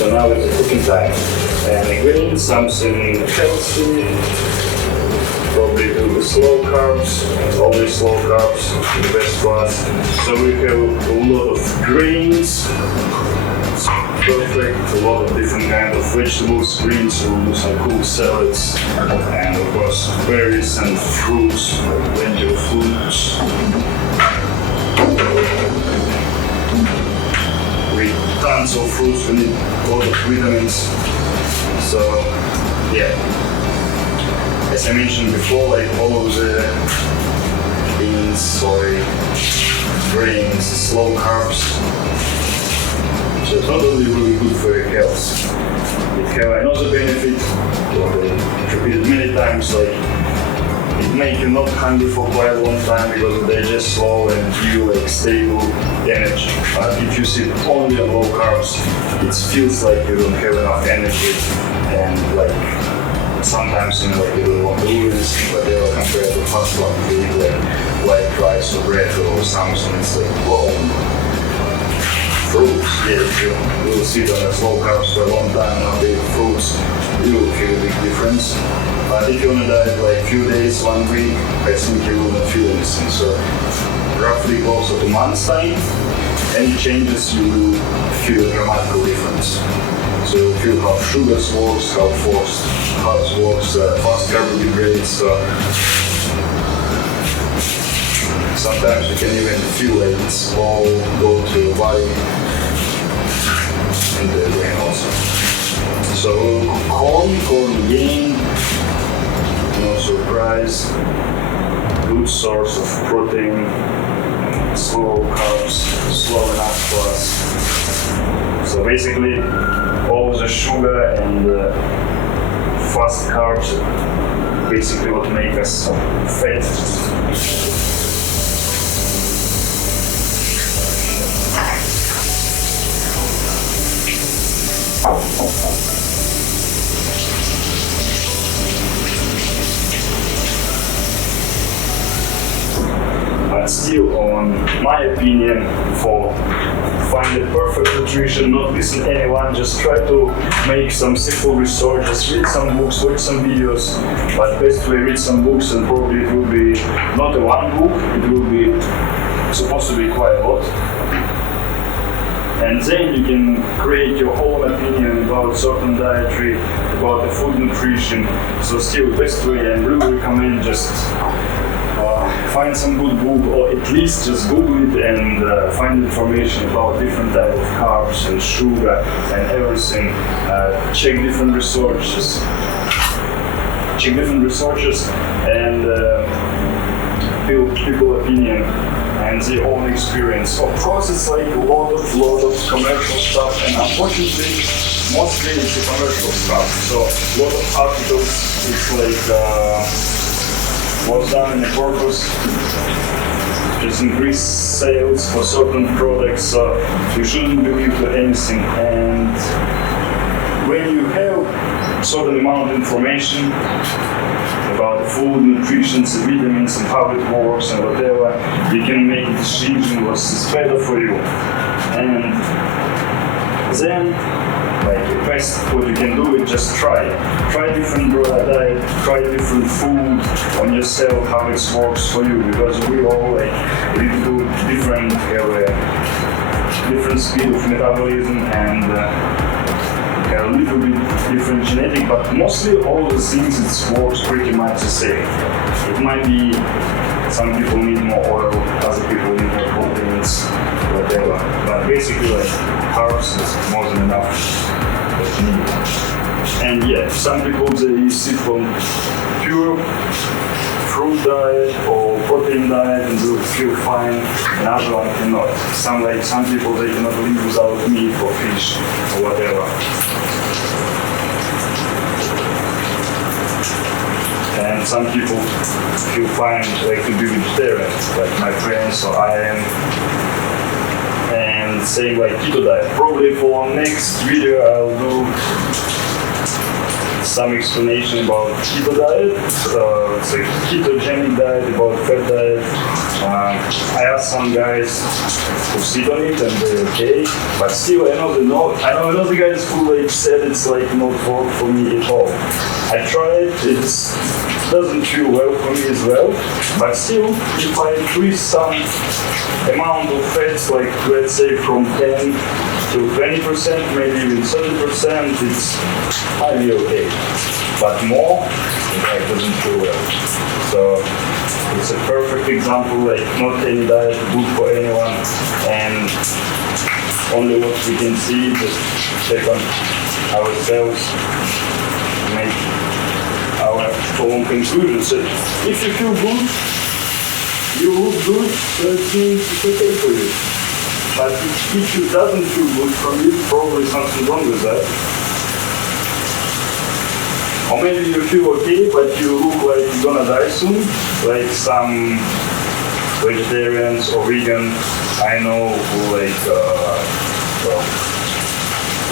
So now it's the cooking time. And again, something healthy, probably do the slow carbs, always slow carbs, the best for us. So we have a lot of grains, it's perfect, a lot of different kinds of vegetables, greens, we'll do some cool salads, and of course berries and fruits, plenty of fruits. With tons of fruits, we need a lot of vitamins. So yeah, as I mentioned before, like all of the beans, soy, grains, slow carbs, so it's not only really good for your health, it has another benefit, what I repeated many times, like it makes you not hungry for quite a long time because they're just slow and give you like stable energy. But if you sit only on low carbs, it feels like you don't have enough energy, and like sometimes like you don't want to do anything, but they are compared to fast one, if you eat like white rice or bread or something, it's like whoa. Fruits, yeah, if you will sit on a slow carbs for a long time and eat fruits, you will feel a big difference. But if you're on a diet like few days, 1 week, I think you will not feel anything. So roughly close to a month's time, any changes you will feel a dramatic difference. So you feel how sugars works, how fast works, fast carbohydrates. Sometimes you can even feel like it's all go to your body and the brain also. So corn again, no surprise, good source of protein, slow carbs, slow enough for us. So basically all the sugar and fast carbs basically what make us fat. But still, on my opinion, for find the perfect nutrition, not listen to anyone, just try to make some simple research, just read some books, watch some videos, but best way read some books, and probably it will be not a one book, it will be supposed to be quite a lot. And then you can create your own opinion about certain dietary, about the food nutrition. So still best way, I really recommend just find some good book, or at least just Google it and find information about different types of carbs and sugar and everything. Check different researches. And people's opinion and their own experience. Of course, it's like a lot of commercial stuff, and unfortunately, mostly it's the commercial stuff. So a lot of articles, it's like was done in a purpose just increase sales for certain products. So you shouldn't believe to anything. And when you have certain amount of information about food, nutrition, vitamins, and how it works and whatever, you can make a decision what's better for you. And then, like the best what you can do is just try different diet, try different food on yourself, how it works for you, because we all like live to different speed of metabolism and have a little bit different genetic, but mostly all the things it works pretty much the same. It might be some people need more oil, other people need more proteins, whatever. But basically like carbs is more than enough that you need. And yeah, some people they sit on pure fruit diet or protein diet and will feel fine, and other one cannot. Some people they cannot live without meat or fish or whatever. And some people feel fine like to be vegetarian, like my friends or I am. And saying like keto diet. Probably for next video I'll do some explanation about keto diet. It's a ketogenic diet, about fat diet. I asked some guys who sit on it and they're okay, but still I know another guys who like said it's like not for me at all. I tried, it doesn't feel well for me as well, but still if I increase some amount of fats, like let's say from 10 to 20%, maybe even 30%, it's highly okay. But more, it doesn't feel well. So it's a perfect example, like not any diet good for anyone, and only what we can see, just check on ourselves, make our own conclusions. So if you feel good, you look good, so it means it's okay for you. But if it doesn't feel good from you, probably something wrong with that. Or maybe you feel okay, but you look like you're gonna die soon, like some vegetarians or vegan I know who like,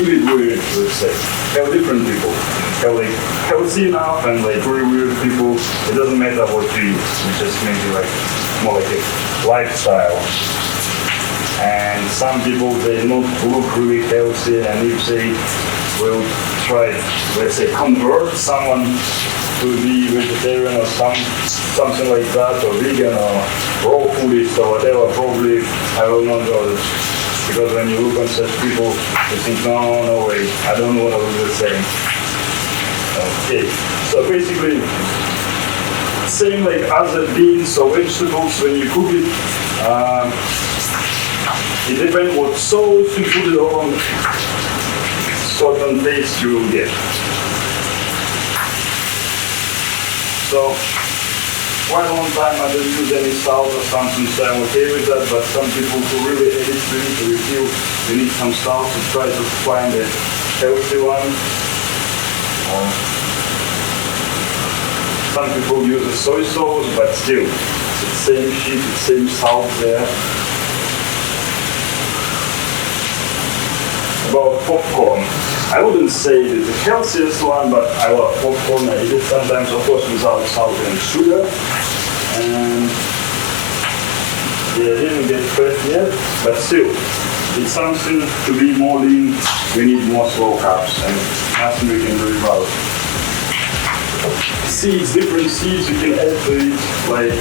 even weird, let's say. Have different people. Have like healthy enough and like very weird people. It doesn't matter what you eat. It's just maybe like more like a lifestyle. And some people, they not look really healthy, and if they will try, let's say, convert someone to be vegetarian or something like that, or vegan or raw foodist or whatever, probably I will not go. Because when you look on such people, you think, no way, I don't want to do the same. Okay, so basically, same like other beans or vegetables, when you cook it, it depends what sauce you put it on, certain taste you will get. So, quite a long time I didn't use any salt or something, so I'm okay with that, but some people who really hate it, you feel you need some salt to try to find a healthy one. Some people use a soy sauce, but still, it's the same shit, it's the same salt there. About popcorn. I wouldn't say it's the healthiest one, but I love popcorn. I eat it sometimes, of course, without salt and sugar. And yeah, didn't get fat yet, but still, it's something to be more lean. We need more slow carbs, and nothing we can do about it. Seeds, different seeds you can add to it, like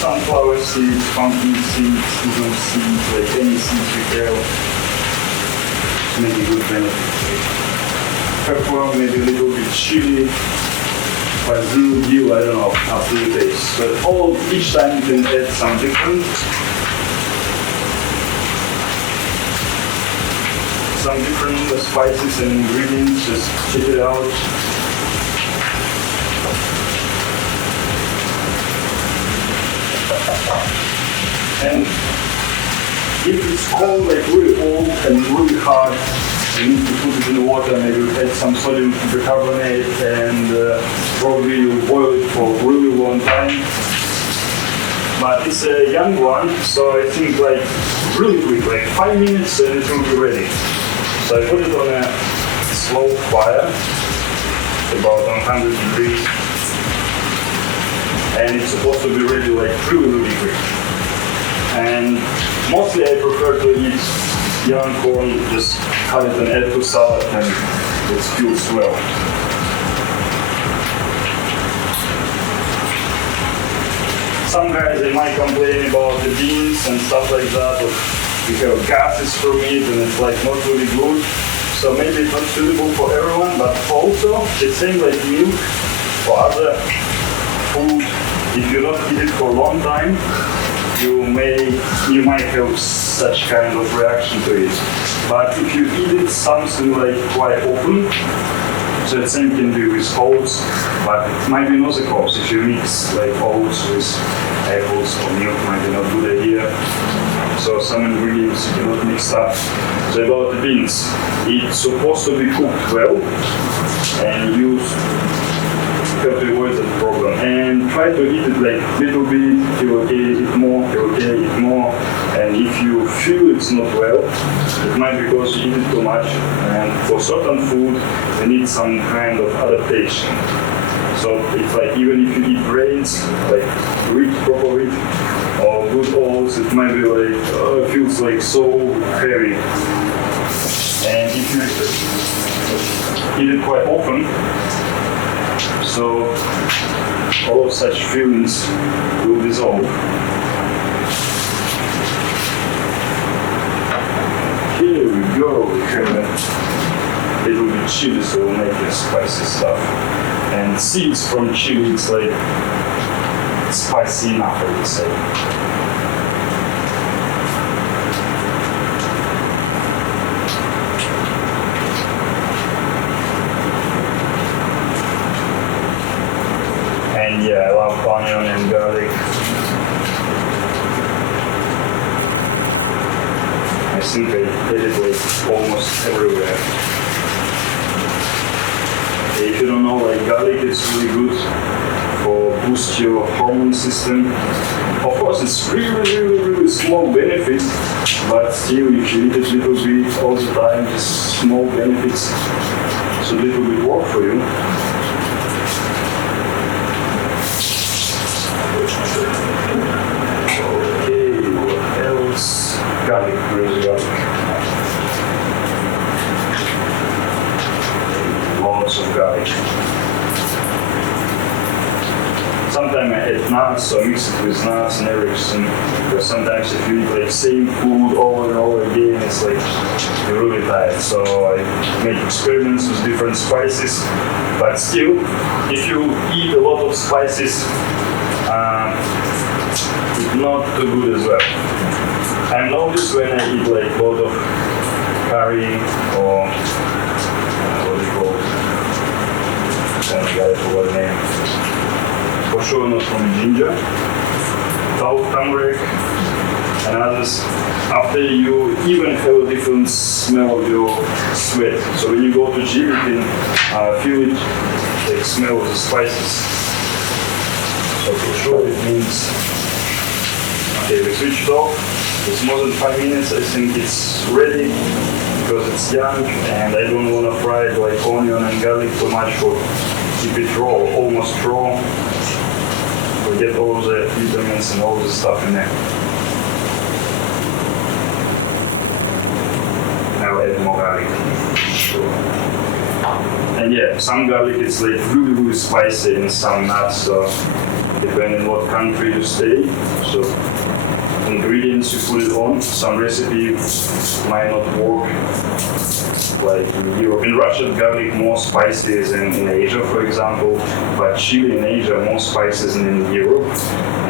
sunflower seeds, pumpkin seeds, sesame seeds, like any seeds you have. Maybe good benefit. Pepper, maybe a little bit chili, basil, dill, I don't know, up to the taste. But each time you can add some different. Some different spices and ingredients, just check it out. And if it's cold, like really old and really hard, you need to put it in the water, maybe add some sodium bicarbonate, and probably you boil it for a really long time. But it's a young one, so I think like really quick, like 5 minutes and it will be ready. So I put it on a slow fire, about 100 degrees, and it's supposed to be ready like really quick. And mostly I prefer to eat young corn, just cut it and add to salad, and it feels well. Some guys, they might complain about the beans and stuff like that, or you have gases from it and it's like not really good. So maybe it's not suitable for everyone, but also the same like milk or other food, if you not eat it for a long time, you might have such kind of reaction to it. But if you eat it something like quite often, so the same can be with oats, but it might be not the cause. If you mix like oats with apples or milk, might be not good idea. So some ingredients you cannot mix up. So about the beans, it's supposed to be cooked well, and you have to avoid that problem. And try to eat it like little bit, feel okay, eat more, feel okay, eat more, and and if you feel it's not well, it might be because you eat it too much, and for certain food, you need some kind of adaptation. So it's like even if you eat grains, like wheat, proper wheat, or good oats, it might be like, it feels like so heavy. And if you eat it quite often, so all of such feelings will dissolve. Here we go, we have a little bit chili, so we'll make it spicy stuff. And seeds from chili, it's like spicy enough, I would say. And yeah, I love onion and garlic. I think I did it like almost everywhere. If you don't know, like garlic is really good for boost your hormone system. Of course, it's really small benefits, but still, if you eat it a little bit all the time, just small benefits, it's a little bit work for you. Okay, what else? Garlic, where's garlic? Lots of garlic. Sometimes I add nuts or mix it with nuts and everything. Because sometimes if you eat like same food over and over again, it's like you're really tired. So I make experiments with different spices. But still, if you eat a lot of spices, it's not too good as well. I notice when I eat like a lot of curry or what do you call it? I forgot the name. For sure not from ginger, turmeric, and others. After you even have a different smell of your sweat. So when you go to gym, you can feel it, like smell of the spices. So for sure it means, okay, we switch it off. It's more than 5 minutes, I think it's ready because it's young and I don't want to fry it like onion and garlic too much or keep it raw, almost raw. We get all the vitamins and all the stuff in there. Now add more garlic. And yeah, some garlic is like really spicy and some not, so depending on what country you stay. So ingredients you put it on, some recipe might not work like in Europe. In Russia, garlic more spicy than in Asia, for example, but chili in Asia more spicy than in Europe,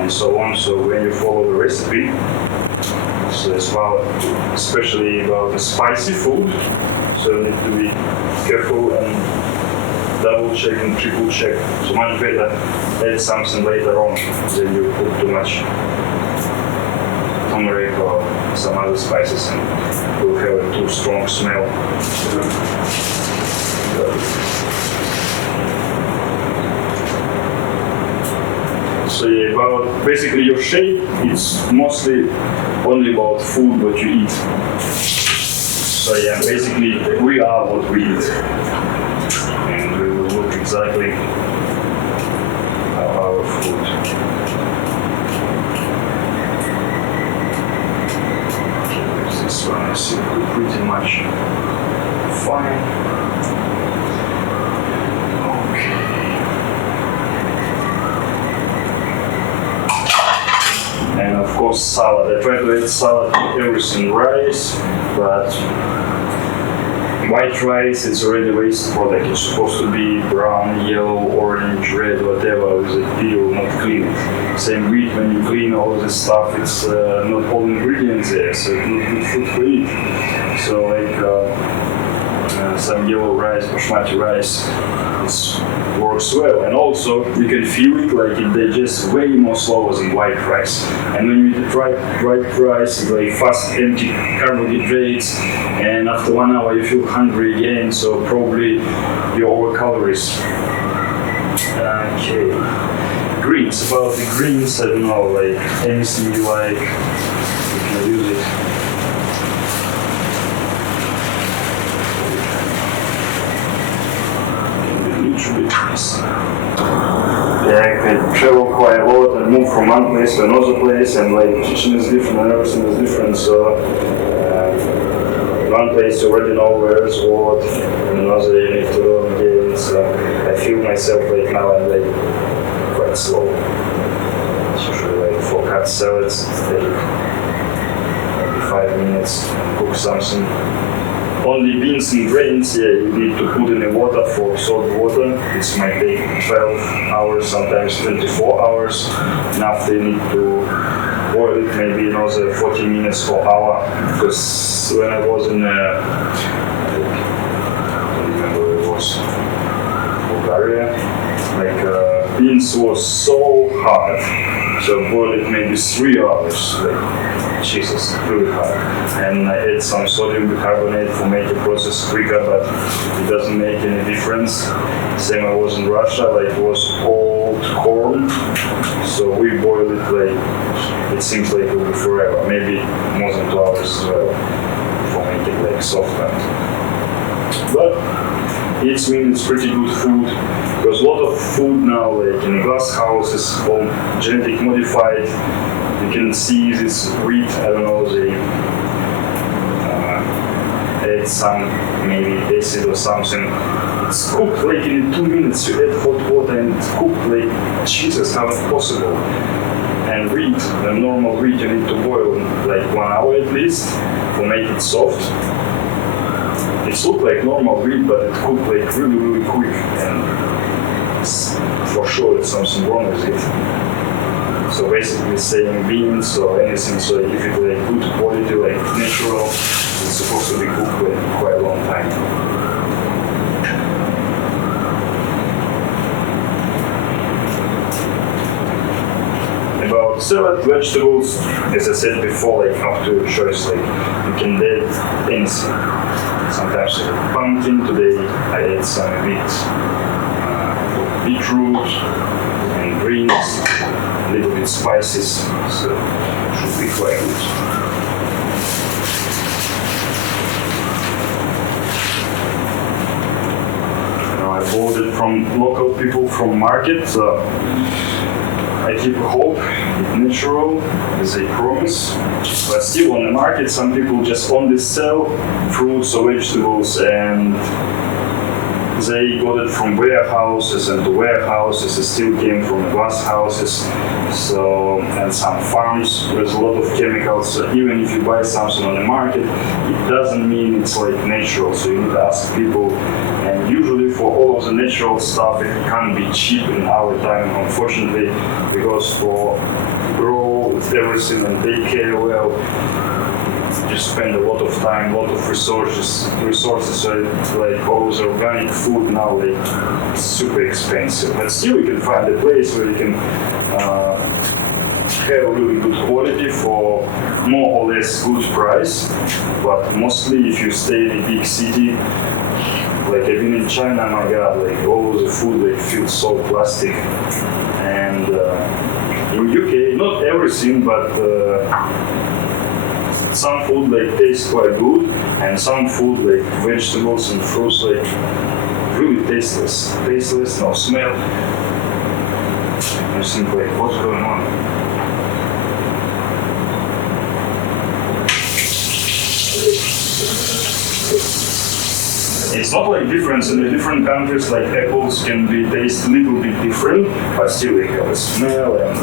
and so on. So when you follow the recipe, so as well, especially about the spicy food, so you need to be careful and double check and triple check. So much better add something later on than you put too much turmeric or some other spices and will have a too strong smell. So yeah, about basically your shape, it's mostly only about food what you eat. So yeah, basically we are what we eat. And we will look exactly at our food. This one I see pretty much fine. Okay. And of course salad. I try to add salad to everything. Rice, but white rice is already waste product. It's supposed to be brown, yellow, orange, red, whatever with a peel, not clean. Same wheat, when you clean all this stuff, it's not all ingredients there, so it's not good food for eat. So like some yellow rice, basmati rice, it works well. And also you can feel it like it digests way more slower than white rice. And when you eat white rice, it's like fast empty carbohydrates, and after 1 hour you feel hungry again, so probably you're over calories. Okay. Greens, about the greens, I don't know, like anything you like, you can use it. Yeah, I could travel quite a lot and move from one place to another place, and like kitchen is different and everything is different. So one place you already know where is what, and another you need to learn again. So I feel myself like now I'm like quite slow. It's usually like for cut salads, it's take maybe 5 minutes, cook something. Only beans and grains, yeah, you need to put in the water for salt water. This might take 12 hours, sometimes 24 hours. And after you need to boil it maybe another 40 minutes or hour. Because when I was in, I don't remember where it was, Bulgaria, like beans was so hard. So boil it maybe 3 hours. Like, Jesus, really hard. And I add some sodium bicarbonate to make the process quicker, but it doesn't make any difference. Same I was in Russia, like it was old corn, so we boil it like, it seems like it will be forever, maybe more than 2 hours as well, for making it like softer. But it's pretty good food, because a lot of food now, like in glass houses, all genetic modified. You can see this wheat, I don't know, they add some maybe acid or something. It's cooked like in 2 minutes. You add hot water and it's cooked like Jesus, how it's possible. And wheat, the normal wheat, you need to boil like 1 hour at least to make it soft. It looks like normal wheat, but it cooked like really, really quick. And for sure, it's something wrong with it. So basically saying beans or anything, so if it's like good quality, like natural, it's supposed to be cooked for quite a long time. About salad, vegetables, as I said before, like up to your choice, like you can add anything. Sometimes like pumpkin, today I add some beetroot and greens. A little bit spices, so it should be quite good. Now I bought it from local people from market, so I keep hope it's natural, as they promise. But still on the market, some people just only sell fruits or vegetables, and they got it from warehouses, and the warehouses still came from glass houses. So, and some farms with a lot of chemicals. So even if you buy something on the market, it doesn't mean it's like natural. So you need to ask people. And usually for all of the natural stuff, it can't be cheap in our time, unfortunately, because for grow everything and take care well, you spend a lot of time, a lot of resources. So it's like all the organic food now, like it's super expensive. But still, you can find a place where you can have really good quality for more or less good price. But mostly, if you stay in a big city, like I've been in China, my God, like all the food like feels so plastic. And in UK, not everything, but some food like tastes quite good, and some food like vegetables and fruits like really tasteless, no smell. You think like, what's going on? It's not like difference in the different countries, like apples can be taste a little bit different, but still they have a smell and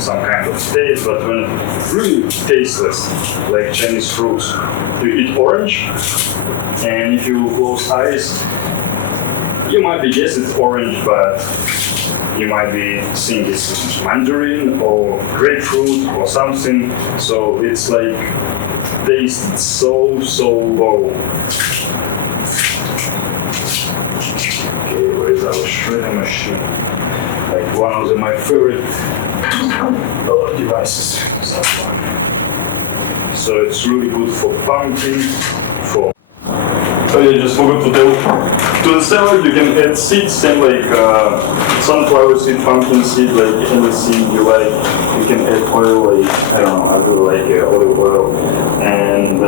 some kind of taste, but when really tasteless, like Chinese fruits, you eat orange, and if you close eyes, you might be guess it's orange, but you might be thinking it's mandarin or grapefruit or something, so it's like taste so low. Our shredder machine, like one of my favorite devices. So it's really good for pumpkin, for. Oh yeah, just forgot to tell. To the salad you can add seeds, same like sunflower seed, pumpkin seed, like anything you like. You can add oil, like I don't know, I really like olive oil, and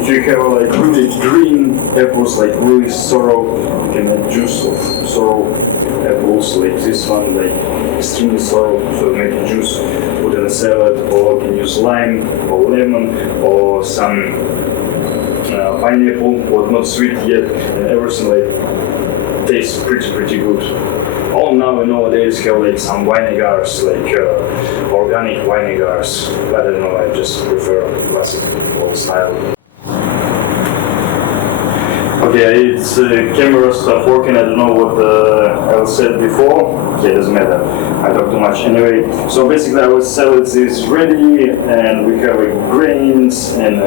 if you have like really green apples, like really sorrow, you can add juice of sorrow apples, like this one, like extremely sorrow, so make a juice, put in a salad, or you can use lime or lemon or some pineapple, but not sweet yet, and everything like tastes pretty good. All now nowadays have like some vinegars, like organic vinegars. I don't know, I just prefer classic old style. Okay, it's camera stuff working. I don't know what I said before. Okay, doesn't matter. I talk too much anyway. So basically, our salad is ready, and we have like grains and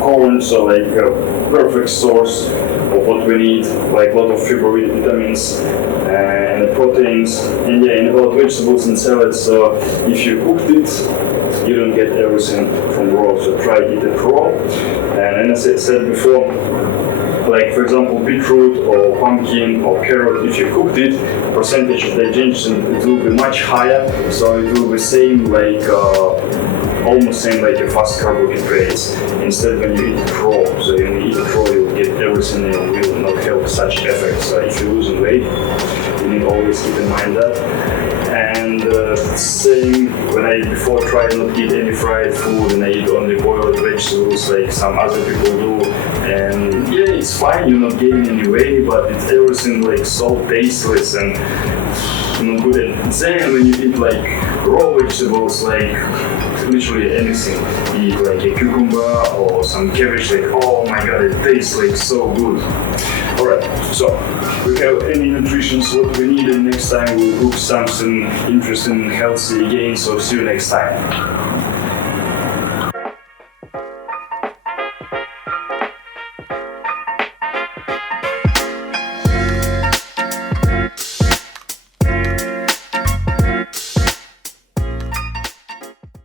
corn, so like a perfect source of what we need, like a lot of fiber vitamins and proteins, and yeah, and about vegetables and salads. So if you cooked it, you don't get everything from raw. So try eat it raw. And as I said before, like for example beetroot or pumpkin or carrot, if you cooked it, percentage of digestion it will be much higher. So it will be same like almost same like a fast carbohydrates. Instead, when you eat it raw, so when you eat it raw, you will get everything and will not have such effects. So if you're losing weight, you need always keep in mind that. And same when I before tried not to eat any fried food and I eat only boiled vegetables like some other people do. And yeah, it's fine, you're not gaining any weight, but it's everything like so tasteless and not good. And then when you eat like raw vegetables, like literally anything, eat like a cucumber or some cabbage, like oh my god, it tastes like so good. Alright, so we have any nutritions what we need, and next time we'll cook something interesting and healthy again, so see you next time.